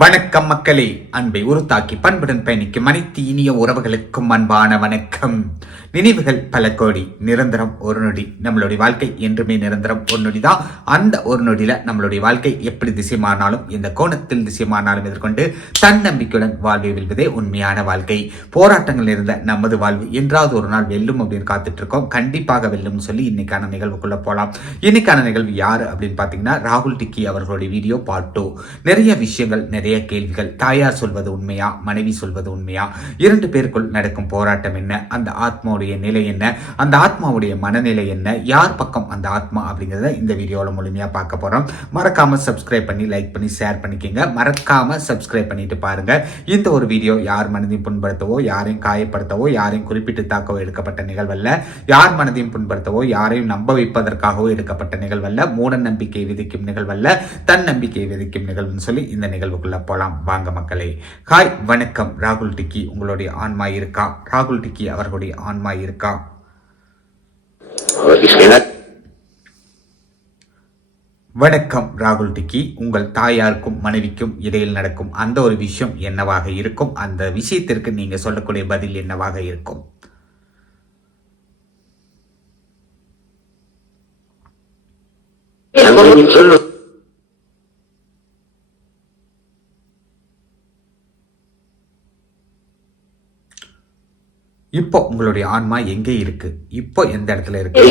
வணக்கம் மக்களே. அன்பை உருத்தாக்கி பண்புடன் பயணிக்கும் அனைத்து இனிய உறவுகளுக்கும் அன்பான வணக்கம். நினைவுகள் பல கோடி நிரந்தரம் ஒரு நொடி. நம்மளுடைய வாழ்க்கை என்றுமே நிரந்தரம் ஒரு நொடி தான் அந்த ஒரு நொடியில நம்மளுடைய வாழ்க்கை எப்படி திசைமானாலும் இந்த கோணத்தில் திசைமானாலும் எதிர்கொண்டு தன்னம்பிக்கையுடன் வாழ்வை வெல்வதே உண்மையான வாழ்க்கை. போராட்டங்கள் இருந்த நமது வாழ்வு என்றாவது ஒரு நாள் வெல்லும் அப்படின்னு காத்துட்டு இருக்கோம் கண்டிப்பாக வெல்லும்னு சொல்லி இன்னைக்கான நிகழ்வுக்குள்ள போலாம். இன்னைக்கான நிகழ்வு யாரு அப்படின்னு பாத்தீங்கன்னா ராகுல் டிக்கி அவர்களுடைய வீடியோ பார்ட் டூ. நிறைய விஷயங்கள் நிறைய கேள்விகள். தாயார் சொல்வது உண்மையா? மனைவி சொல்வது உண்மையா? இரண்டு பேருக்குள் நடக்கும் போராட்டம் என்ன? அந்த ஆத்மாவுடைய நிலை என்ன? அந்த ஆத்மாவுடைய மனநிலை என்ன? யார் பக்கம் அந்த ஆத்மா அப்படிங்கிறத இந்த வீடியோவில் முழுமையாக பார்க்க போகிறோம் மறக்காம சப்ஸ்கிரைப் பண்ணி லைக் பண்ணி ஷேர் பண்ணிக்கோங்க. மறக்காம சப்ஸ்கிரைப் பண்ணிட்டு பாருங்க. இந்த ஒரு வீடியோ யார் மனதையும் புண்படுத்தவோ யாரையும் காயப்படுத்தவோ யாரையும் குறிப்பிட்டு தாக்கவோ எடுக்கப்பட்ட நிகழ்வல்ல. யார் மனதையும் புண்படுத்தவோ யாரையும் நம்ப வைப்பதற்காகவோ எடுக்கப்பட்ட நிகழ்வல்ல. மூட நம்பிக்கை விதிக்கும் நிகழ்வல்ல. தன் நம்பிக்கை விதிக்கும் நிகழ்வுன்னு சொல்லி இந்த நிகழ்வுக்குள்ள போலாம். வாங்க மக்களே. ஹாய் வணக்கம். ராகுல் டிக்கி உங்களுடைய ஆன்மா இருக்கா? ராகுல் டிக்கி அவர்களுடைய ஆன்மா இருக்கா? வணக்கம் ராகுல் டிக்கி. உங்கள் தாயாருக்கும் மனைவிக்கும் இடையில் நடக்கும் அந்த ஒரு விஷயம் என்னவாக இருக்கும்? அந்த விஷயத்திற்கு நீங்க சொல்லக்கூடிய பதில் என்னவாக இருக்கும்? இப்போ உங்களுடைய ஆன்மா எங்கே இருக்கு? இப்போ எந்த இடத்துல இருக்கு?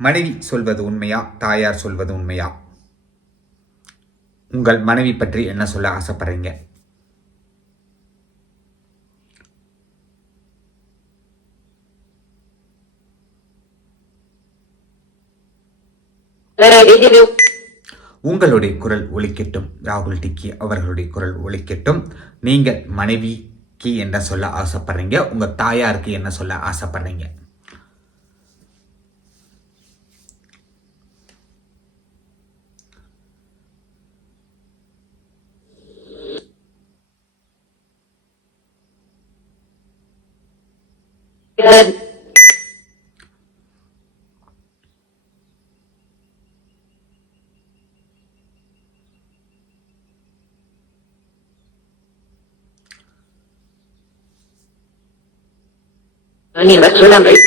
மனைவி சொல்வது உண்மையா? தாயார் சொல்வது உண்மையா? உங்கள் மனைவி பற்றி என்ன சொல்ல ஆசைப்படுறீங்க? உங்களுடைய குரல் ஒழிக்கட்டும் ராகுல் டிக்கி அவர்களுடைய குரல் ஒழிக்கட்டும் நீங்கள் மனைவிக்கு என்ன சொல்ல ஆசைப்படுறீங்க? உங்க தாயாருக்கு என்ன சொல்ல ஆசைப்படுறீங்க? நீங்கள் சொல்லுங்கள்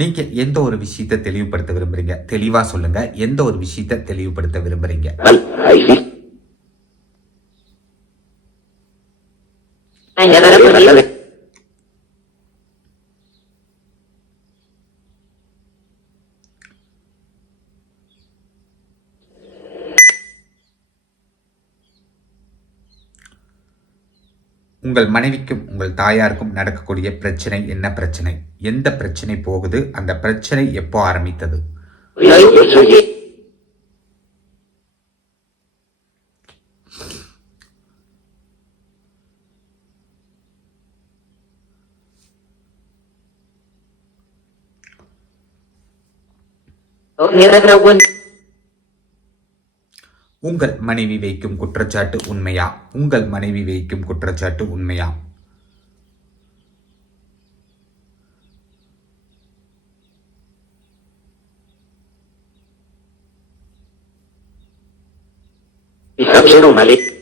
நீங்க எந்த ஒரு விஷயத்தை தெளிவுபடுத்த விரும்புறீங்க? தெளிவா சொல்லுங்க. எந்த ஒரு விஷயத்தை தெளிவுபடுத்த விரும்புறீங்க? I உங்கள் மனைவிக்கும் உங்கள் தாயாருக்கும் நடக்கக்கூடிய பிரச்சனை என்ன பிரச்சனை? எந்த பிரச்சனை போகுது? அந்த பிரச்சனை எப்போ ஆரம்பித்தது? Oh. உங்கள் மனைவி வைக்கும் குற்றச்சாட்டு உண்மையா உங்கள் மனைவி வைக்கும் குற்றச்சாட்டு உண்மையா Isabel Malik.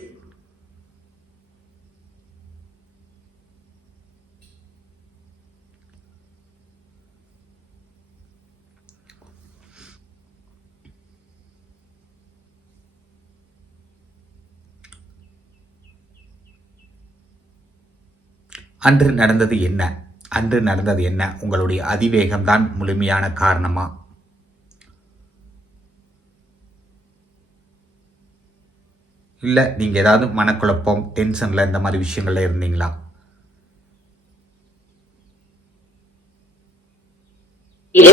அன்று நடந்தது என்ன? அன்று நடந்தது என்ன? உங்களுடைய அதிவேகம்தான் முழுமையான காரணமா? இல்லை நீங்கள் ஏதாவது மனக்குழப்பம் டென்ஷனில் இந்த மாதிரி விஷயங்களில் இருந்தீங்களா? இல்லை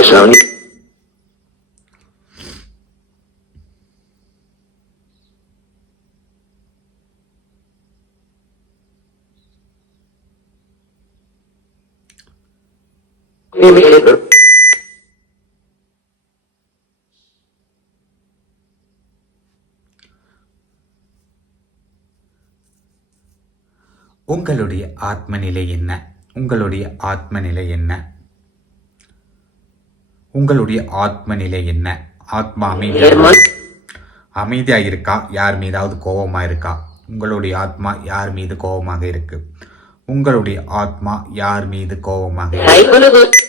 சரிங்க சாமி உங்களுடைய ஆத்மநிலை என்ன? உங்களுடைய ஆத்மநிலை என்ன? உங்களுடைய ஆத்ம நிலை என்ன? ஆத்மா அமைதியா Herman அமைதியா இருக்கா? யார் மீதாவது கோபமா இருக்கா? உங்களுடைய ஆத்மா யார் மீது கோபமாக இருக்கு? உங்களுடைய ஆத்மா யார் மீது கோபமாக இருக்கு?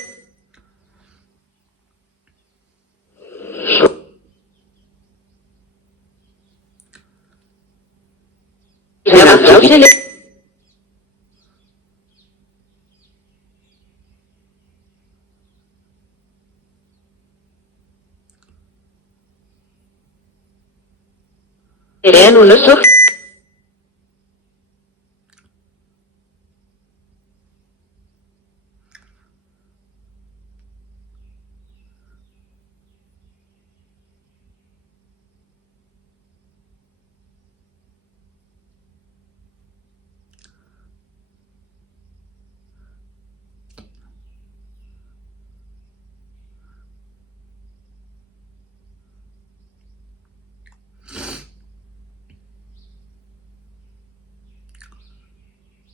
القرآن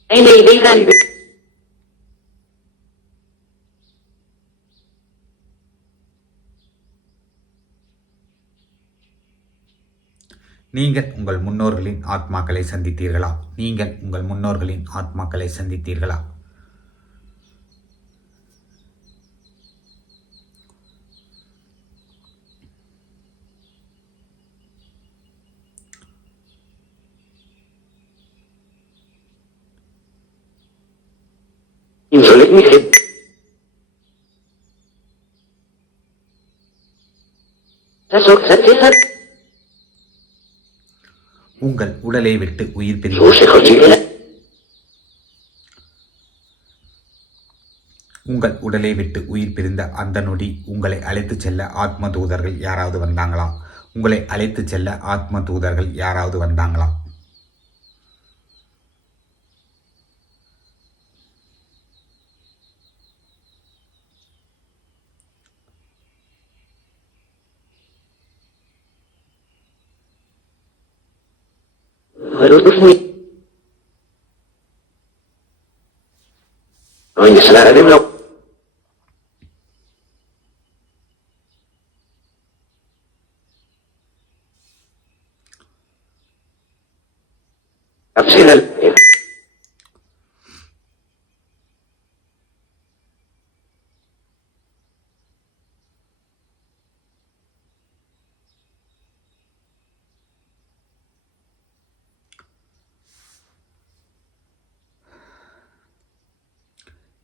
வேலை வீரன் நீங்கள் உங்கள் முன்னோர்களின் ஆத்மாக்களை சந்தித்தீர்களா? நீங்கள் உங்கள் முன்னோர்களின் ஆத்மாக்களை சந்தித்தீர்களா? உங்கள் உடலை விட்டு உயிர் பிரிந்து உங்கள் உடலை விட்டு உயிர் பிரிந்த அந்த நொடி உங்களை அழைத்து செல்ல ஆத்ம தூதர்கள் யாராவது வந்தாங்களா? உங்களை அழைத்து செல்ல ஆத்ம தூதர்கள் யாராவது வந்தாங்களா? Orang Islam dia belum. Tafsir al-Quran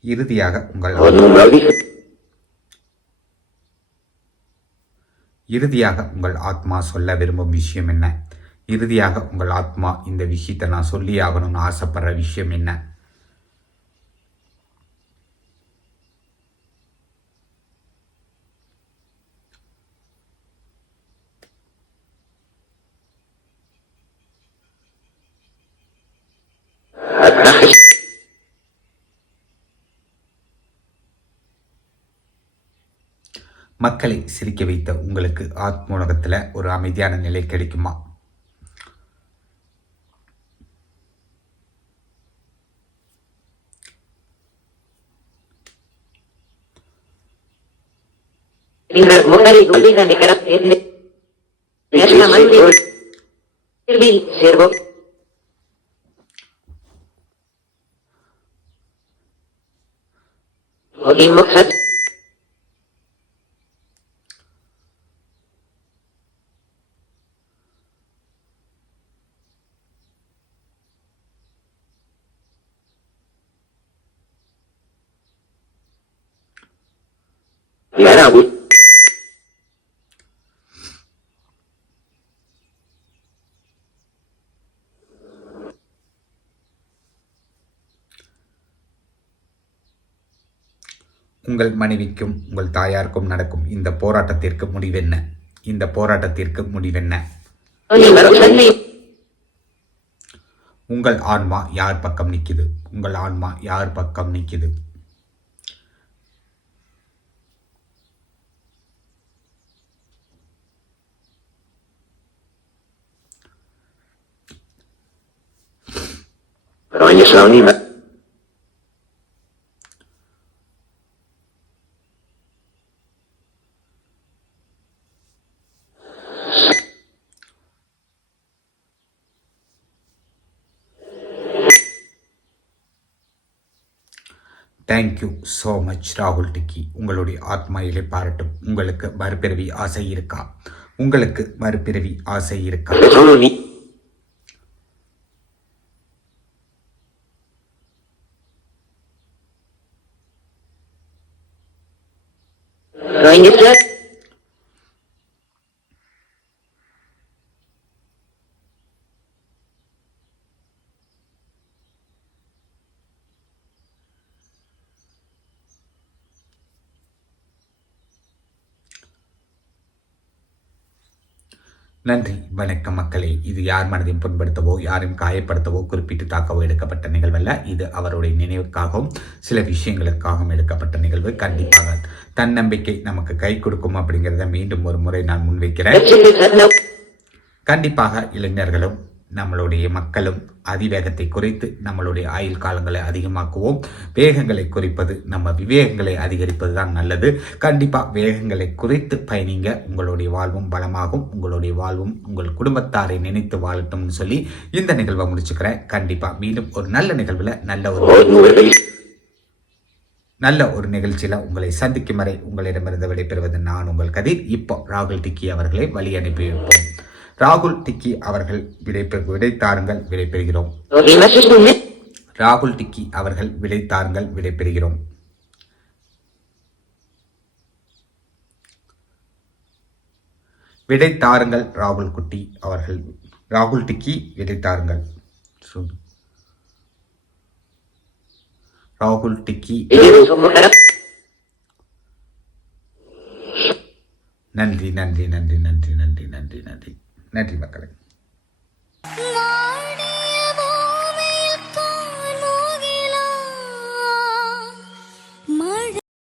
இறுதியாக உங்கள் இறுதியாக உங்கள் ஆத்மா சொல்ல விரும்பும் விஷயம் என்ன? இறுதியாக உங்கள் ஆத்மா இந்த விஷயத்தை நான் சொல்லி ஆகணும்னு ஆசைப்படுற விஷயம் என்ன? மக்களை சிரிக்க வைத்த உங்களுக்கு ஆத்ம ஒரு அமைதியான நிலை கிடைக்குமா? நீங்கள் முதலில் உள்ளீர்கள் நிகர சேர்வோம். Yarawi உங்கள் மனைவிக்கும் உங்கள் தாயாருக்கும் நடக்கும் இந்த போராட்டத்திற்கு முடிவென்ன? இந்த போராட்டத்திற்கு முடிவென்ன? உங்கள் ஆன்மா யார் பக்கம் நிக்குது உங்கள் ஆன்மா யார் பக்கம் நிக்குது Ronya Saunima thank you so much ராகுல் டிக்கி உங்களுடைய ஆத்மா இலை பாரட்டும். உங்களுக்கு மறுபிறவி ஆசை இருக்கா? உங்களுக்கு மறுபிறவி ஆசை இருக்கா? Yes, 得 நன்றி. வணக்கம் மக்களே. இது யார் மனதையும் புண்படுத்தவோ யாரையும் காயப்படுத்தவோ குறிப்பிட்டு தாக்கவோ எடுக்கப்பட்ட நிகழ்வல்ல. இது அவருடைய நினைவுக்காகவும் சில விஷயங்களுக்காகவும் எடுக்கப்பட்ட நிகழ்வு. கண்டிப்பாக தன்னம்பிக்கை நமக்கு கை கொடுக்கும் அப்படிங்கிறத மீண்டும் ஒரு முறை நான் முன்வைக்கிறேன். கண்டிப்பாக இளைஞர்களும் நம்மளுடைய மக்களும் அதிவேகத்தை குறைத்து நம்மளுடைய ஆயுள் காலங்களை அதிகமாக்குவோம். வேகங்களை குறைப்பது நம்ம விவேகங்களை அதிகரிப்பது தான் நல்லது. கண்டிப்பாக வேகங்களை குறைத்து பயணிங்க. உங்களுடைய வாழ்வும் பலமாகும். உங்களுடைய வாழ்வும் உங்கள் குடும்பத்தாரை நினைத்து வாழட்டும்னு சொல்லி இந்த நிகழ்வை முடிச்சுக்கிறேன். கண்டிப்பாக மீண்டும் ஒரு நல்ல நிகழ்வில் நல்ல ஒரு நல்ல ஒரு நிகழ்ச்சியில் உங்களை சந்திக்கும் வரை உங்களிடமிருந்து விடைபெறுவது நான் உங்கள் கதிர். இப்போ ராகுல் டிக்கி அவர்களை வழி அனுப்பி வைப்போம். ராகுல் டிக்கி அவர்கள் விடை விடைத்தாருங்கள் விடைபெறுகிறோம் ராகுல் டிக்கி அவர்கள் விடைத்தாருங்கள் விடைபெறுகிறோம் விடைத்தாருங்கள் ராகுல் குட்டி அவர்கள். ராகுல் டிக்கி விடைத்தாருங்கள் சொல்லு. ராகுல் டிக்கி. நன்றி நன்றி நன்றி நன்றி நன்றி நன்றி நன்றி. நன்றி மக்களை.